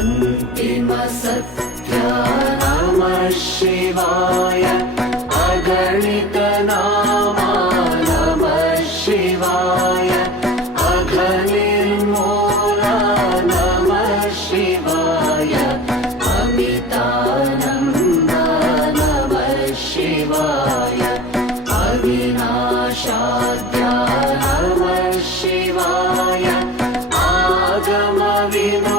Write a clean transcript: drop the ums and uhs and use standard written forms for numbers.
अन्तिमसत्या नमः शिवाय अगणितनामा नमः शिवाय अघनिर्मूला नमः शिवाय अमितानन्दा नमः शिवाय अविनाशाद्या नमः शिवाय आगमविनाशा